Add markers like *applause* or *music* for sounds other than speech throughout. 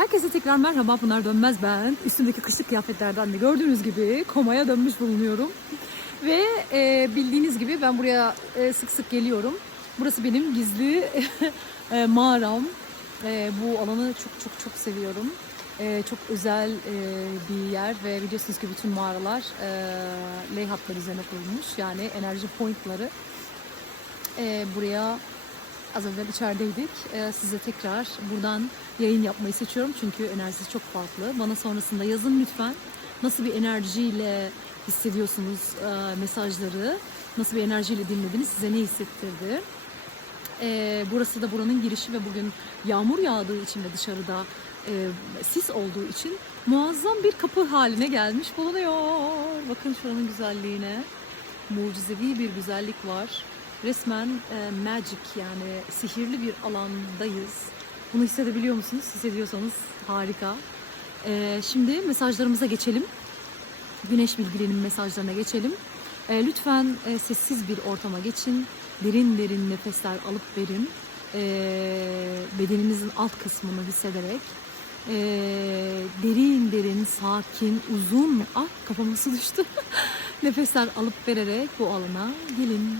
Herkese tekrar merhaba Pınar Dönmez ben. Üstümdeki kışlık kıyafetlerden de gördüğünüz gibi komaya dönmüş bulunuyorum. Ve e, bildiğiniz gibi ben buraya e, sık sık geliyorum. Burası benim gizli *laughs* e, mağaram. E, bu alanı çok çok çok seviyorum. E, çok özel e, bir yer ve biliyorsunuz ki bütün mağaralar e, ley hatları üzerine kurulmuş. Yani enerji pointları. E, buraya Az evvel içerideydik. Ee, size tekrar buradan yayın yapmayı seçiyorum çünkü enerjisi çok farklı. Bana sonrasında yazın lütfen. Nasıl bir enerjiyle hissediyorsunuz e, mesajları? Nasıl bir enerjiyle dinlediniz? Size ne hissettirdi? Ee, burası da buranın girişi ve bugün yağmur yağdığı için ve dışarıda e, sis olduğu için muazzam bir kapı haline gelmiş bulunuyor. Bakın şuranın güzelliğine. Mucizevi bir güzellik var resmen e, magic yani sihirli bir alandayız. Bunu hissedebiliyor musunuz? Hissediyorsanız harika. E, şimdi mesajlarımıza geçelim. Güneş bilgilerinin mesajlarına geçelim. E, lütfen e, sessiz bir ortama geçin. Derin derin nefesler alıp verin. E, bedeninizin alt kısmını hissederek. E, derin derin, sakin, uzun, ah kafama su düştü. *laughs* Nefesler alıp vererek bu alana gelin.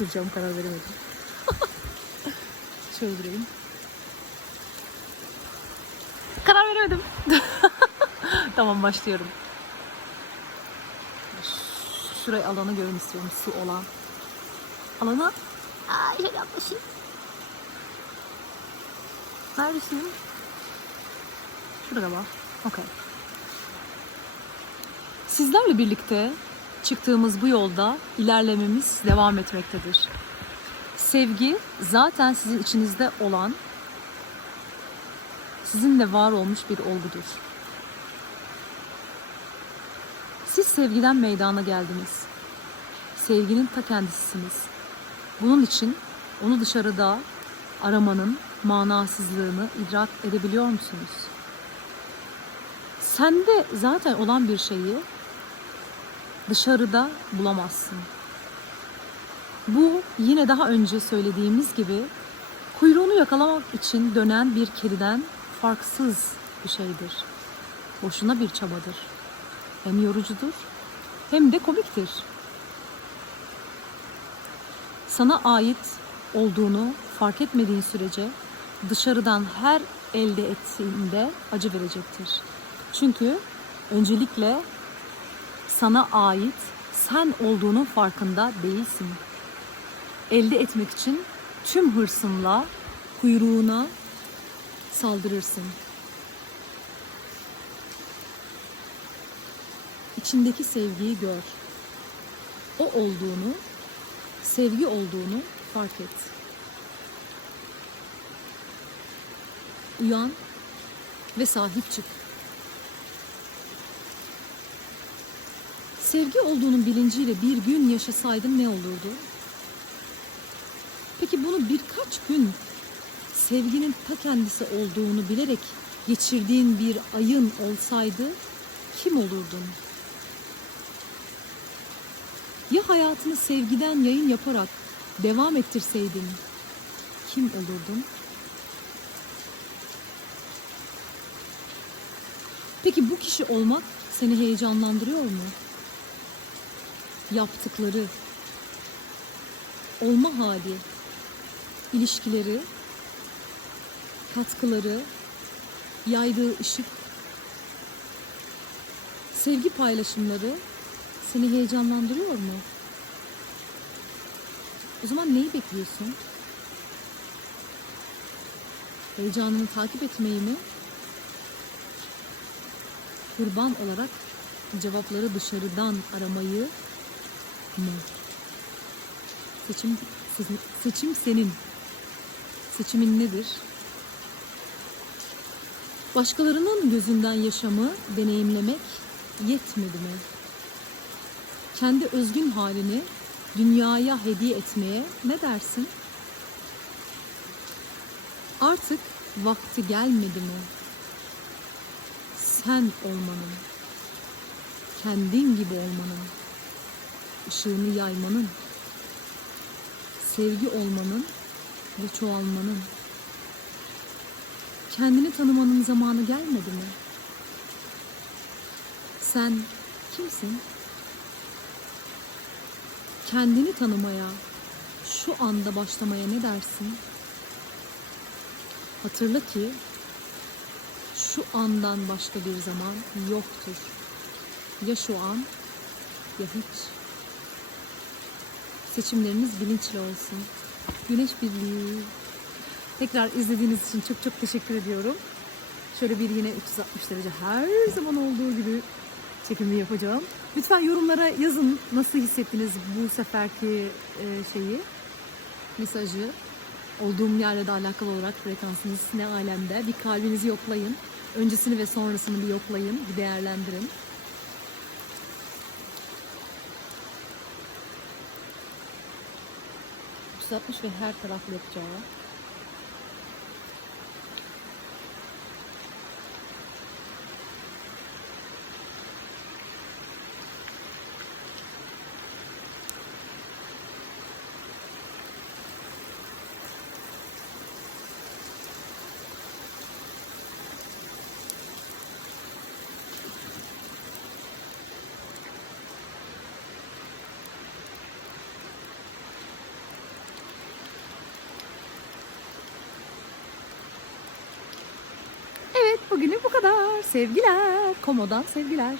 Duracağım karar veremedim. *laughs* Şöyle durayım. Karar veremedim. *laughs* tamam başlıyorum. Şurayı alanı görün istiyorum. Su olan. Alanı. Ay şöyle yaklaşayım. Neredesin? Şurada bak. Okey. Sizlerle birlikte çıktığımız bu yolda ilerlememiz devam etmektedir. Sevgi zaten sizin içinizde olan, sizinle var olmuş bir olgudur. Siz sevgiden meydana geldiniz. Sevginin ta kendisisiniz. Bunun için onu dışarıda aramanın manasızlığını idrak edebiliyor musunuz? Sende zaten olan bir şeyi dışarıda bulamazsın. Bu yine daha önce söylediğimiz gibi kuyruğunu yakalamak için dönen bir kediden farksız bir şeydir. Boşuna bir çabadır. Hem yorucudur hem de komiktir. Sana ait olduğunu fark etmediğin sürece dışarıdan her elde ettiğinde acı verecektir. Çünkü öncelikle sana ait sen olduğunun farkında değilsin. Elde etmek için tüm hırsınla kuyruğuna saldırırsın. İçindeki sevgiyi gör. O olduğunu, sevgi olduğunu fark et. Uyan ve sahip çık. Sevgi olduğunun bilinciyle bir gün yaşasaydın ne olurdu? Peki bunu birkaç gün sevginin ta kendisi olduğunu bilerek geçirdiğin bir ayın olsaydı kim olurdun? Ya hayatını sevgiden yayın yaparak devam ettirseydin kim olurdun? Peki bu kişi olmak seni heyecanlandırıyor mu? Yaptıkları, olma hali, ilişkileri, katkıları, yaydığı ışık, sevgi paylaşımları seni heyecanlandırıyor mu? O zaman neyi bekliyorsun? Heyecanını takip etmeyi mi? Kurban olarak cevapları dışarıdan aramayı mı? Seçim, seçim senin. Seçimin nedir? Başkalarının gözünden yaşamı deneyimlemek yetmedi mi? Kendi özgün halini dünyaya hediye etmeye ne dersin? Artık vakti gelmedi mi? sen olmanın, kendin gibi olmanın, ışığını yaymanın, sevgi olmanın ve çoğalmanın, kendini tanımanın zamanı gelmedi mi? Sen kimsin? Kendini tanımaya, şu anda başlamaya ne dersin? Hatırla ki şu andan başka bir zaman yoktur. Ya şu an ya hiç. Seçimleriniz bilinçli olsun. Güneş Birliği. Tekrar izlediğiniz için çok çok teşekkür ediyorum. Şöyle bir yine 360 derece her zaman olduğu gibi çekimi yapacağım. Lütfen yorumlara yazın nasıl hissettiniz bu seferki e, şeyi, mesajı. Olduğum yerle de alakalı olarak frekansınız ne alemde. Bir kalbinizi yoklayın. Öncesini ve sonrasını bir yoklayın, bir değerlendirin. ...360 ve her yapacağı. Evet bugünü bu kadar. Sevgiler. Komodan sevgiler.